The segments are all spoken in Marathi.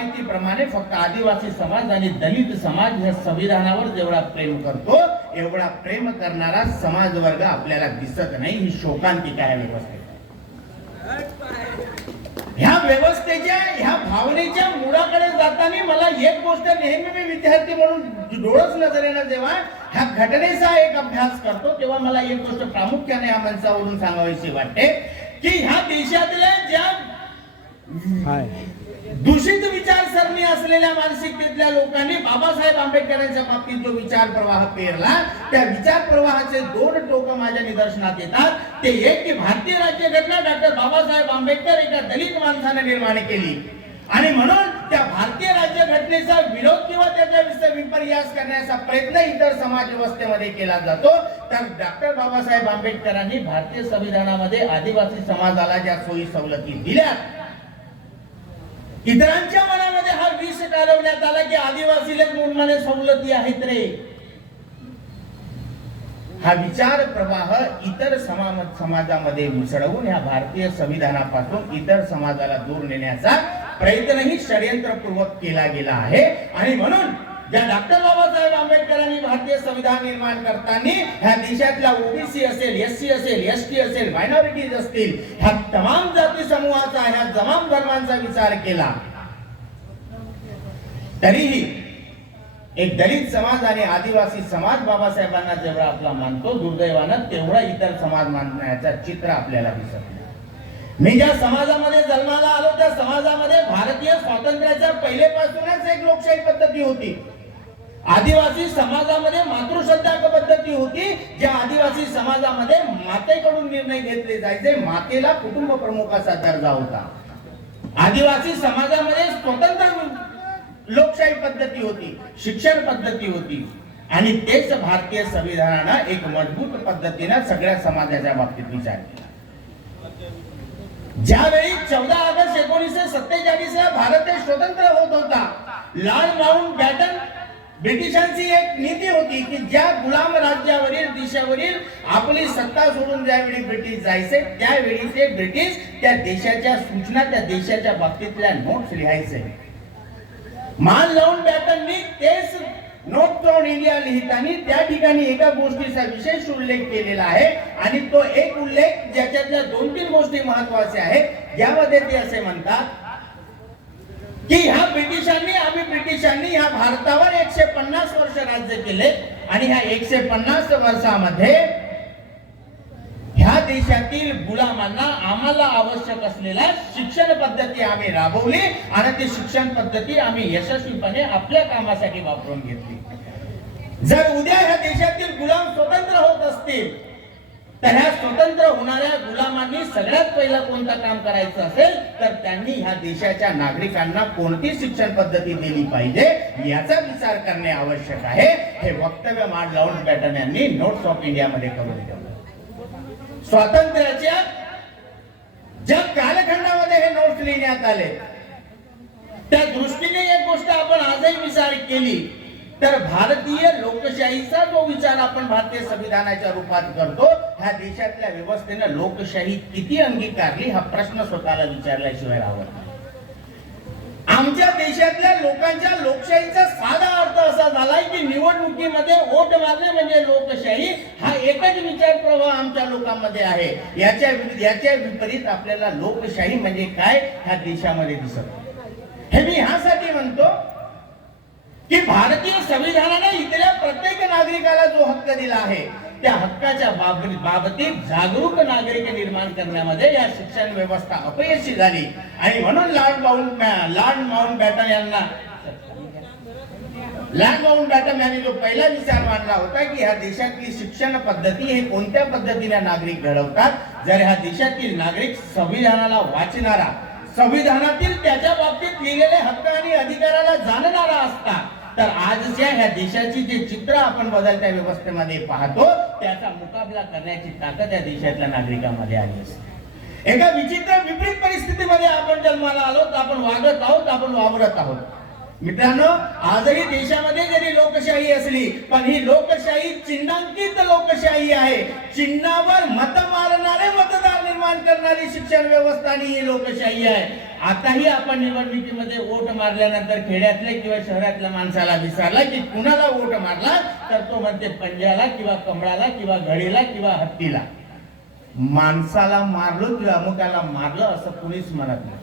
माहितीप्रमाणे फक्त आदिवासी समाज आणि दलित समाज या संविधानावर जेवढा प्रेम करतो एवढा प्रेम करणारा समाज वर्ग आपल्याला दिसत नाही ही शोकांतिका आहे व्यवस्थेत. ह्या व्यवस्थेच्या ह्या भावनेच्या मुळाकडे जाताना मला एक गोष्ट नेहमी मी विद्यार्थी म्हणून डोळस नजरेनं जेव्हा ह्या घटनेचा एक अभ्यास करतो तेव्हा मला एक गोष्ट प्रामुख्याने या मंचावरून सांगावीशी वाटते की ह्या देशातल्या ज्या दूषित विचारसरणी असलेल्या मानसिकतेतल्या लोकांनी बाबासाहेब आंबेडकरांच्या बाबतीत जो विचार प्रवाह पेरला त्या विचार प्रवाहाचे दोन टोक माझ्या निदर्शनात येतात. ते एक की भारतीय राज्यघटना डॉक्टर बाबासाहेब आंबेडकर एका दलित माणसाने निर्माण केली. आणि म्हणून त्या भारतीय राज्यघटनेचा विरोध किंवा त्याच्या विषयी विपर्यास करण्याचा प्रयत्न इतर समाज व्यवस्थेमध्ये केला जातो. तर डॉक्टर बाबासाहेब आंबेडकरांनी भारतीय संविधानामध्ये आदिवासी समाजाला ज्या सोयी सवलती दिल्या इतरांच्या मनामध्ये हा विष कालवण्यात आला की आदिवासीला मूलमाने सवलती आहेत रे. हा विचार प्रवाह इतर समा समाजामध्ये मिसळवून ह्या भारतीय संविधानापासून इतर समाजाला दूर नेण्याचा प्रयत्नही षडयंत्रपूर्वक केला गेला आहे. आणि म्हणून ज्या डॉक्टर बाबासाहेब आंबेडकरांनी भारतीय संविधान निर्माण करताना ह्या देशातल्या ओबीसी असेल एस सी असेल एस टी असेल मायनॉरिटीज असतील ह्या तमाम जाती समूहाचा ह्या तमाम धर्मांचा विचार केला. तरीही एक दलित समाज आणि आदिवासी समाज बाबासाहेबांना जेवढा आपला मानतो दुर्दैवानं तेवढा इतर समाज मानण्याचा चित्र आपल्याला दिसत मी ज्या समाजामध्ये जन्माला आलो त्या समाजामध्ये भारतीय स्वातंत्र्याच्या पहिलेपासूनच एक लोकशाही पद्धती होती. आदिवासी समाजामध्ये मातृश्रद्धा पद्धती होती? ज्या आदिवासी समाजामध्ये मातेकडून निर्णय घेतले जायचे मातेला कुटुंब प्रमुखाचा दर्जा होता. आदिवासी समाजामध्ये स्वतंत्र लोकशाही पद्धती होती शिक्षण पद्धती होती. आणि तेच भारतीय संविधानानं एक मजबूत पद्धतीनं सगळ्या समाजाच्या बाबतीत विचार केला. ज्यावेळी चौदा ऑगस्ट एकोणीसशे सत्तेचाळीस भारत देश स्वतंत्र होत होता लाल माउंट बॅटन ब्रिटिशांची एक नीती होती की ज्या गुलाम राज्यावरील देशावरील आपली सत्ता सोडून ज्यावेळी ब्रिटिश जायचे त्यावेळी ते ब्रिटिश त्या देशाच्या सूचना त्या देशाच्या बाबतीतल्या नोट्स लिहायचे. मान लावून बॅटननी तेच नोट ऑन इंडिया लिहिताना त्या ठिकाणी एका गोष्टीचा विशेष उल्लेख केलेला आहे आणि तो एक उल्लेख ज्याच्यातल्या दोन तीन गोष्टी महत्त्वाच्या आहेत यामध्ये ते असे म्हणतात की ह्या ब्रिटिशांनी आम्ही ब्रिटिशांनी ह्या भारतावर एकशे पन्नास वर्ष राज्य केले आणि ह्या एकशे पन्नास वर्षामध्ये ह्या देशातील गुलामांना आम्हाला आवश्यक असलेल्या शिक्षण पद्धती आम्ही राबवली आणि ती शिक्षण पद्धती आम्ही यशस्वीपणे आपल्या कामासाठी वापरून घेतली. जर उद्या ह्या देशातील गुलाम स्वतंत्र होत असतील तर ह्या स्वतंत्र होणाऱ्या गुलामांनी सगळ्यात पहिलं कोणतं काम करायचं असेल तर त्यांनी ह्या देशाच्या नागरिकांना कोणती शिक्षण पद्धती दिली पाहिजे याचा विचार करणे आवश्यक आहे. हे वक्तव्य मार्ड लावून पॅटर्न यांनी नोट्स ऑफ इंडियामध्ये करून ठेवलं. स्वातंत्र्याच्या ज्या कालखंडामध्ये हे नोट्स लिहिण्यात आले त्या दृष्टीने एक गोष्ट आपण आजही विचार केली. तर भारतीय लोकशाहीचा जो विचार आपण भारतीय संविधानाच्या रूपात करतो ह्या देशातल्या व्यवस्थेनं लोकशाही किती अंगीकारली हा प्रश्न स्वतःला विचारल्याशिवाय राहत नाही. आमच्या देशातल्या लोकांच्या लोकशाहीचा साधा अर्थ असा झालाय की निवडणुकीमध्ये वोट मारणे म्हणजे लोकशाही हा एकच विचार प्रवाह आमच्या लोकांमध्ये आहे. याच्या याच्या विपरीत आपल्याला लोकशाही म्हणजे काय ह्या देशामध्ये दिसत हे मी ह्यासाठी म्हणतो की भारतीय संविधानाने इथल्या प्रत्येक नागरिकाला जो हक्क दिला आहे त्या हक्काच्या बाबतीत बाबतीत जागरूक नागरिक निर्माण करण्यामध्ये या शिक्षण व्यवस्था अपयशी झाली. आणि म्हणून Lord Mount Lord Mountbatten यांना लॉर्ड माउंट बॅटन यांनी जो पहिला विचार मांडला होता की ह्या देशातली शिक्षण पद्धती हे कोणत्या पद्धतीने नागरिक घडवतात? जर ह्या देशातील नागरिक संविधानाला वाचणारा संविधानातील त्याच्या बाबतीत लिहिलेले हक्क आणि अधिकाराला जाणणारा असता तर आजच्या ह्या देशाची जे चित्र आपण बदलत्या व्यवस्थेमध्ये पाहतो त्याचा मुकाबला करण्याची ताकद या देशातल्या नागरिकांमध्ये आली असते. एका विचित्र विपरीत परिस्थितीमध्ये आपण जन्माला आलो आपण वागत आहोत आपण वावरत आहोत. मित्रांनो आजही देशामध्ये जरी लोकशाही असली पण ही लोकशाही चिन्हांकित लोकशाही आहे. चिन्हावर मत मारणारे मत निर्माण करणारी शिक्षण व्यवस्था आणि ही लोकशाही आहे. आताही आपण निवडणुकीमध्ये वोट मारल्यानंतर खेड्यातल्या किंवा शहरातल्या माणसाला विचारला की कुणाला वोट मारला तर तो म्हणते पंजाला किंवा कमळाला किंवा घडीला किंवा हत्तीला. माणसाला मारलो किंवा अमुकाला मारलं असं कुणीच म्हणत नाही.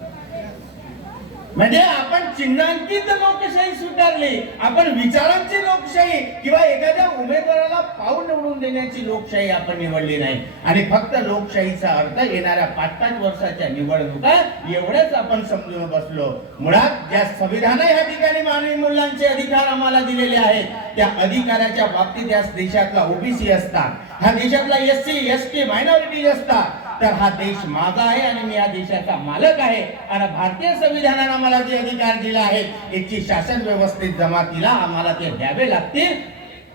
म्हणजे आपण चिन्हांकित लोकशाही स्वीकारली आपण विचारांची लोकशाही किंवा एखाद्या उमेदवाराला पाऊल निवडून देण्याची लोकशाही आपण निवडली नाही. आणि फक्त लोकशाहीचा अर्थ येणाऱ्या पाच पाच वर्षाच्या निवडणुका एवढेच आपण समजून बसलो. मुळात ज्या संविधान या ठिकाणी मानवी मुलांचे अधिकार आम्हाला दिलेले आहेत त्या अधिकाराच्या बाबतीत या देशातला ओबीसी असता हा देशातला S C S T minority असता तर हा देश माझा आहे आणि मी या देशाचा मालक आहे. आणि भारतीय संविधानानं आम्हाला जे अधिकार दिला आहे याची शासन व्यवस्थेत जमातीला आम्हाला ते द्यावे लागतील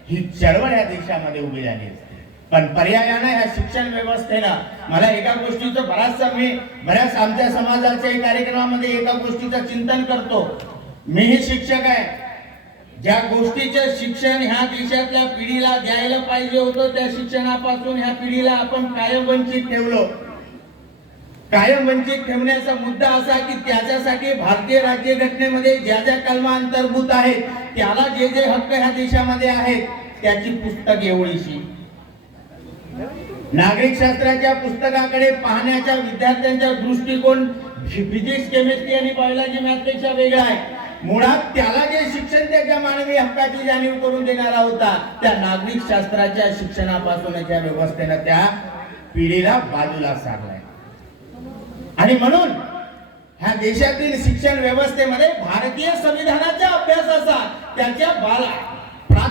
ही चळवळ या देशामध्ये उभी झाली असते. पण पर्यायानं या शिक्षण व्यवस्थेनं मला एका गोष्टीचं बराचसा मी बऱ्याच आमच्या समाजाच्या कार्यक्रमामध्ये एका गोष्टीचं चिंतन करतो. मीही शिक्षक आहे ज्या गोष्टीचे शिक्षण ह्या देशातल्या पिढीला द्यायला पाहिजे होतं त्या शिक्षणापासून ह्या पिढीला आपण कायम वंचित ठेवलो. कायम वंचित ठेवण्याचा मुद्दा असा की त्याच्यासाठी भारतीय राज्यघटनेमध्ये ज्या ज्या कलमा अंतर्भूत आहेत त्याला जे जे हक्क ह्या देशामध्ये आहेत त्याची पुस्तक एवढीशी. नागरिक शास्त्राच्या पुस्तकाकडे पाहण्याच्या विद्यार्थ्यांचा दृष्टिकोन फिजिक्स केमिस्ट्री आणि बायोलॉजी मॅथपेक्षा वेगळा आहे. मुळात त्याला जे शिक्षण त्याच्या मानवी हक्काची जाणीव करून देणारा होता त्या नागरिक शास्त्राच्या शिक्षणापासूनच्या व्यवस्थेनं त्या पिढीला बाजूला सारलाय आणि म्हणून ह्या देशातील शिक्षण व्यवस्थेमध्ये भारतीय संविधानाच्या अभ्यासाचा त्याच्या बाला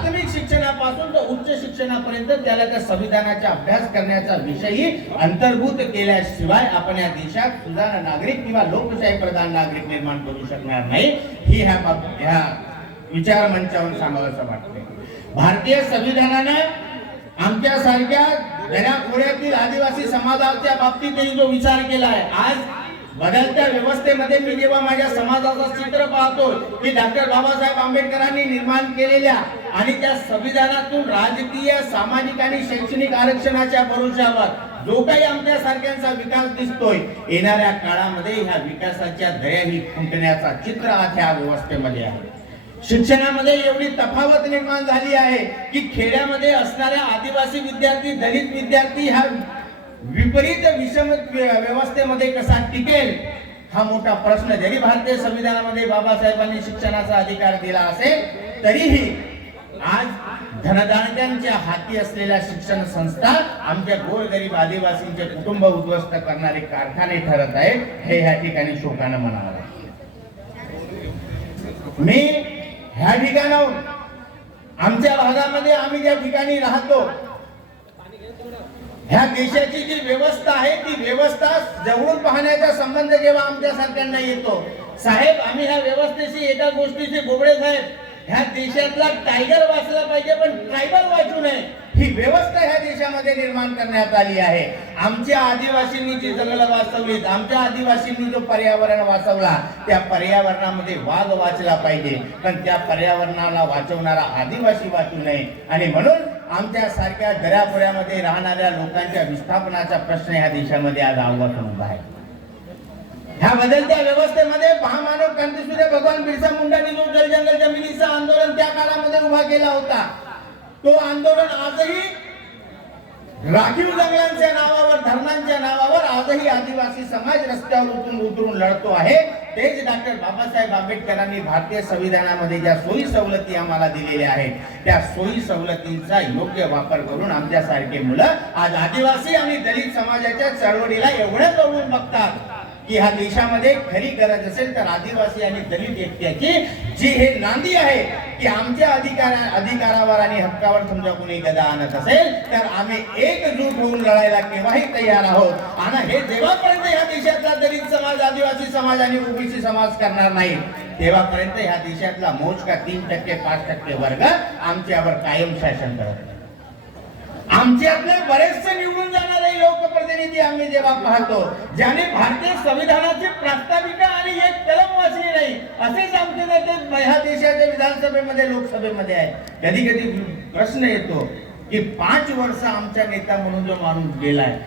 प्राथमिक शिक्षणापासून तर उच्च शिक्षणापर्यंत त्याला त्या संविधानाचा अभ्यास करण्याचा विषयही अंतर्भूत केल्याशिवाय आपण या देशात सुधारणा नागरिक किंवा लोकशाही प्रधान नागरिक निर्माण करू शकणार नाही. ही ह्या ह्या विचार मंचावर सांगावं वाटते भारतीय संविधानानं आमच्या सारख्या दऱ्याखोऱ्यातील आदिवासी समाजाच्या बाबतीत त्यांनी जो विचार केला आहे आज बदलत्या व्यवस्थेमध्ये मी जेव्हा माझ्या समाजाचं चित्र पाहतो की डॉक्टर बाबासाहेब आंबेडकरांनी निर्माण केलेल्या आणि त्या संविधानातून राजकीय सामाजिक आणि शैक्षणिक आरक्षणाच्या भरोशावर जो काही आमच्या सारख्यांचा विकास दिसतोय येणाऱ्या काळामध्ये ह्या विकासाच्या दयाही खुंटण्याचा चित्र आज ह्या व्यवस्थेमध्ये आहे. शिक्षणामध्ये एवढी तफावत निर्माण झाली आहे की खेड्यामध्ये असणाऱ्या आदिवासी विद्यार्थी दलित विद्यार्थी हा विपरीत विषम व्यवस्थेमध्ये कसा टिकेल हा मोठा प्रश्न जरी भारतीय संविधानामध्ये बाबासाहेबांनी शिक्षणाचा अधिकार दिला असेल तरीही आज धनदानक्यांच्या हाती असलेल्या शिक्षण संस्था आमच्या गोरगरीब आदिवासींचे कुटुंब उद्ध्वस्त करणारे कारखाने ठरत आहेत. हे ह्या ठिकाणी शोकानं म्हणावं मी ह्या ठिकाणाहून आमच्या भागामध्ये आम्ही ज्या ठिकाणी राहतो ह्या देशाची जी व्यवस्था आहे ती व्यवस्था जवळून पाहण्याचा संबंध जेव्हा आमच्या सरकारला येतो साहेब आम्ही ह्या व्यवस्थेशी एका गोष्टीचे बोबडे साहेब. ह्या देशातला टायगर वाचला पाहिजे पण ट्रायबल वाचू नये. ही व्यवस्था ह्या देशामध्ये निर्माण करण्यात आली आहे. आमच्या आदिवासींनी जी जंगलं वाचवलीत आमच्या आदिवासींनी जो पर्यावरण वाचवला त्या पर्यावरणामध्ये वाघ वाचला पाहिजे. पण त्या पर्यावरणाला वाचवणारा आदिवासी वाचू नये. आणि म्हणून आमच्या सारख्या दऱ्यापुऱ्यामध्ये राहणाऱ्या लोकांच्या विस्थापनाचा प्रश्न ह्या देशामध्ये आज अवघड आहे. ह्या बदलत्या व्यवस्थेमध्ये महामानव क्रांतीसूर्य भगवान बिरसा मुंडांनी जो जल जंगल जमिनीचा आंदोलन त्या काळामध्ये उभा केला होता तो आंदोलन आजही राखीव जंगलांच्या नावावर धरणांच्या नावावर आजही आदिवासी समाज रस्त्यावर उतरून उतरून लढतो आहे. तेच डॉक्टर बाबासाहेब आंबेडकरांनी भारतीय संविधानामध्ये ज्या सोयी सवलती आम्हाला दिलेल्या आहेत त्या सोयी सवलतींचा योग्य वापर करून आमच्यासारखे मुलं आज आदिवासी आणि दलित समाजाच्या चळवळीला एवढं करून बघतात. की ह्या देशामध्ये खरी गरज असेल तर आदिवासी आणि दलित व्यक्त्याची जी हे नांदी आहे की आमच्या अधिकार अधिकारावर आणि हक्कावर समजा कोणी गदा आणत असेल तर आम्ही एकजूट होऊन लढायला केव्हाही तयार आहोत. आणि हे जेव्हापर्यंत ह्या देशातला दलित समाज आदिवासी समाज आणि ओबीसी समाज करणार नाही तेव्हापर्यंत ह्या देशातला मोजका तीन टक्के पाच टक्के वर्ग आमच्यावर कायम शासन करत आमच्यातले बरेचसे निवडून जाणारे लोकप्रतिनिधी आम्ही जेव्हा पाहतो ज्याने भारतीय संविधानाची प्रास्ताविका आणि एक कलम वाचली नाही असेच आमचे नेते ह्या देशाच्या विधानसभेमध्ये लोकसभेमध्ये आहे कधी कधी प्रश्न येतो की पाच वर्ष आमचा नेता म्हणून जो माणूस गेलाय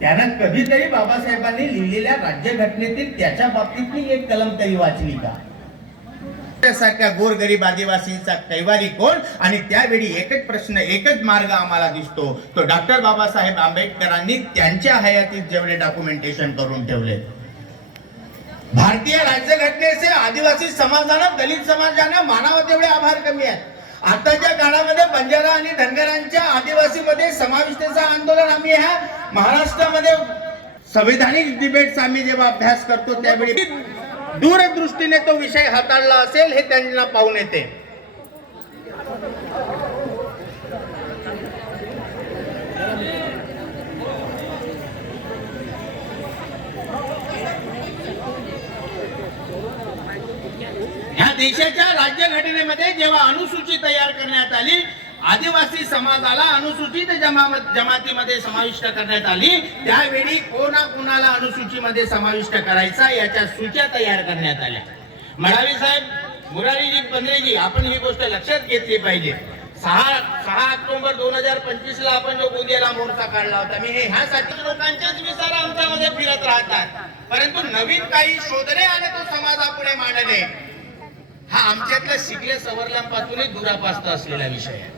त्यानं कधीतरी बाबासाहेबांनी लिहिलेल्या राज्यघटनेतील त्याच्या बाबतीतली एक कलम तरी वाचली का? सारख्या गोरगरीब आदिवासींचा कैवारी कोण? आणि त्यावेळी एकच प्रश्न एकच मार्ग आम्हाला दिसतो. तो डॉक्टर बाबासाहेब आंबेडकरांनी त्यांच्या हयातीत जेवढे डॉक्युमेंटेशन करून ठेवले. भारतीय राज्यघटनेचे आदिवासी समाजानं दलित समाजानं मानावं तेवढे आभार कमी आहेत. आताच्या काळामध्ये बंजारा आणि धनगरांच्या आदिवासीमध्ये समाविष्टेचं आंदोलन आम्ही ह्या महाराष्ट्रामध्ये संविधानिक डिबेट्स आम्ही जेव्हा अभ्यास करतो त्यावेळी दूरदृष्टीने तो विषय हाताळला असेल हे त्यांना पाहून येते. ह्या देशाच्या राज्यघटनेमध्ये जेव्हा अनुसूची तयार करण्यात आली आदिवासी समाजाला अनुसूचित जमा जमातीमध्ये समाविष्ट करण्यात आली. त्यावेळी कोणा कोणाला अनुसूचीमध्ये समाविष्ट करायचा याच्या सूच्या तयार करण्यात आल्या. मडावी साहेब मुरारीजी पंधरेजी आपण ही गोष्ट लक्षात घेतली पाहिजे. सहा सहा ऑक्टोबर दोन हजार पंचवीस ला आपण जो गोंदियाला मोर्चा काढला होता मी हे ह्यासाठी लोकांचेच विचार आमच्यामध्ये फिरत राहतात. परंतु नवीन काही शोधणे आणि तो समाजापुढे मांडणे हा आमच्यातल्या शिकल्या सवरलांपासूनही दुरापास्त असलेला विषय आहे.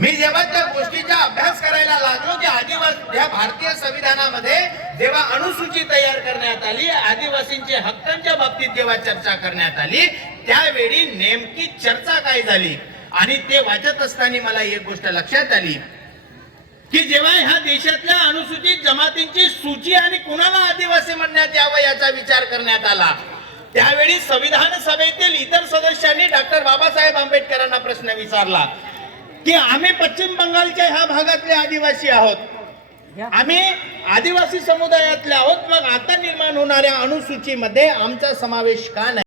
मी जेव्हा त्या गोष्टीचा अभ्यास करायला लागलो की आदिवासी या भारतीय संविधानामध्ये जेव्हा अनुसूची तयार करण्यात आली आदिवासींचे हक्कांच्या बाबतीत जेव्हा चर्चा करण्यात आली त्यावेळी नेमकी चर्चा काय झाली? आणि ते वाचत असताना मला एक गोष्ट लक्षात आली की जेव्हा ह्या देशातल्या अनुसूचित जमातींची सूची आणि कुणाला आदिवासी म्हणण्यात यावं याचा विचार करण्यात आला त्यावेळी संविधान सभेतील इतर सदस्यांनी डॉक्टर बाबासाहेब आंबेडकरांना प्रश्न विचारला. की आम्ही पश्चिम बंगालच्या ह्या भागातले आदिवासी आहोत. आम्ही आदिवासी समुदायातले आहोत मग आता निर्माण होणाऱ्या अनुसूचीमध्ये आमचा समावेश का नाही?